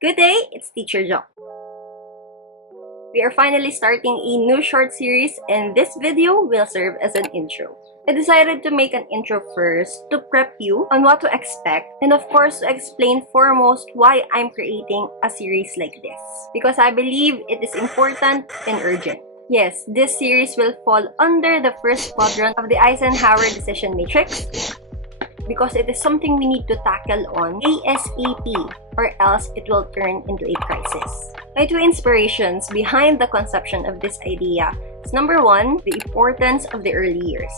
Good day, it's Teacher Jo. We are finally starting a new short series and this video will serve as an intro. I decided to make an intro first to prep you on what to expect and of course to explain foremost why I'm creating a series like this. Because I believe it is important and urgent. Yes, this series will fall under the first quadrant of the Eisenhower Decision Matrix because it is something we need to tackle on ASAP or else it will turn into a crisis. My two inspirations behind the conception of this idea is number one, the importance of the early years.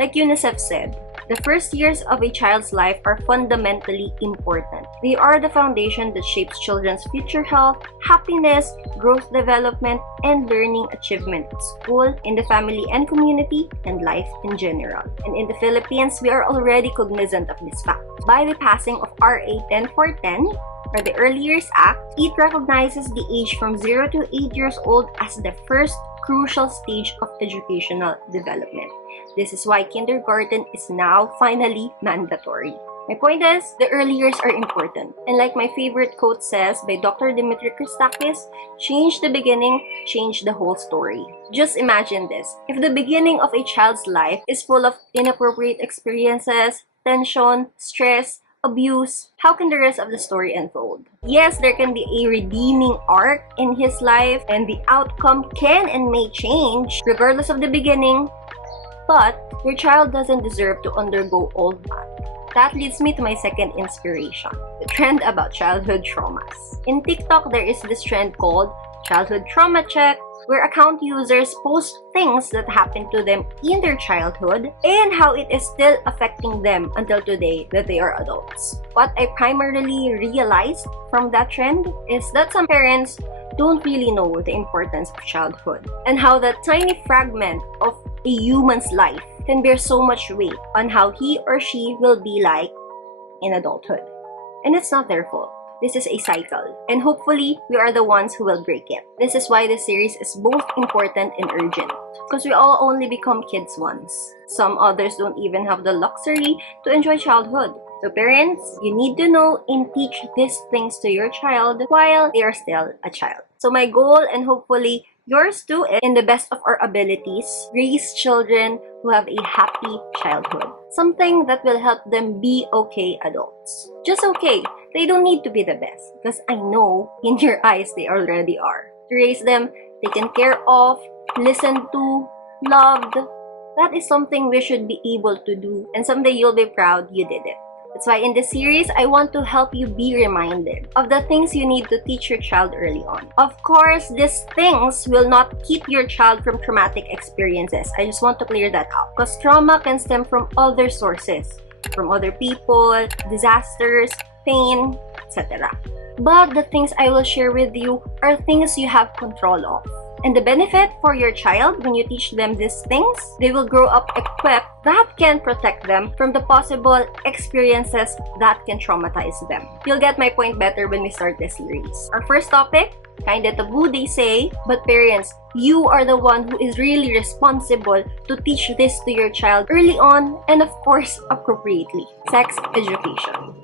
Like UNICEF said, the first years of a child's life are fundamentally important. They are the foundation that shapes children's future health, happiness, growth development, and learning achievement at school, in the family and community, and life in general. And in the Philippines, we are already cognizant of this fact. By the passing of RA 10410, or the Early Years Act, it recognizes the age from 0 to 8 years old as the first crucial stage of educational development. This is why kindergarten is now finally mandatory. My point is, the early years are important. And like my favorite quote says by Dr. Dimitri Christakis, change the beginning, change the whole story. Just imagine this. If the beginning of a child's life is full of inappropriate experiences, tension, stress, abuse, how can the rest of the story unfold? Yes, there can be a redeeming arc in his life and the outcome can and may change regardless of the beginning, but your child doesn't deserve to undergo all that. That leads me to my second inspiration, the trend about childhood traumas. In TikTok, there is this trend called Childhood Trauma Check, where account users post things that happened to them in their childhood and how it is still affecting them until today that they are adults. What I primarily realized from that trend is that some parents don't really know the importance of childhood and how that tiny fragment of a human's life can bear so much weight on how he or she will be like in adulthood. And it's not their fault. This is a cycle, and hopefully, we are the ones who will break it. This is why this series is both important and urgent, because we all only become kids once. Some others don't even have the luxury to enjoy childhood. So parents, you need to know and teach these things to your child while they are still a child. So my goal, and hopefully yours too, is in the best of our abilities, raise children who have a happy childhood. Something that will help them be okay adults. Just okay. They don't need to be the best because I know in your eyes they already are. To raise them taken care of, listened to, loved, that is something we should be able to do, and someday you'll be proud you did it. That's why in this series, I want to help you be reminded of the things you need to teach your child early on. Of course, these things will not keep your child from traumatic experiences. I just want to clear that out because trauma can stem from other sources, from other people, disasters, pain, etc. But the things I will share with you are things you have control of. And the benefit for your child when you teach them these things, they will grow up equipped that can protect them from the possible experiences that can traumatize them. You'll get my point better when we start this series. Our first topic, kinda taboo they say, but parents, you are the one who is really responsible to teach this to your child early on and of course appropriately. Sex education.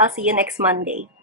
I'll see you next Monday.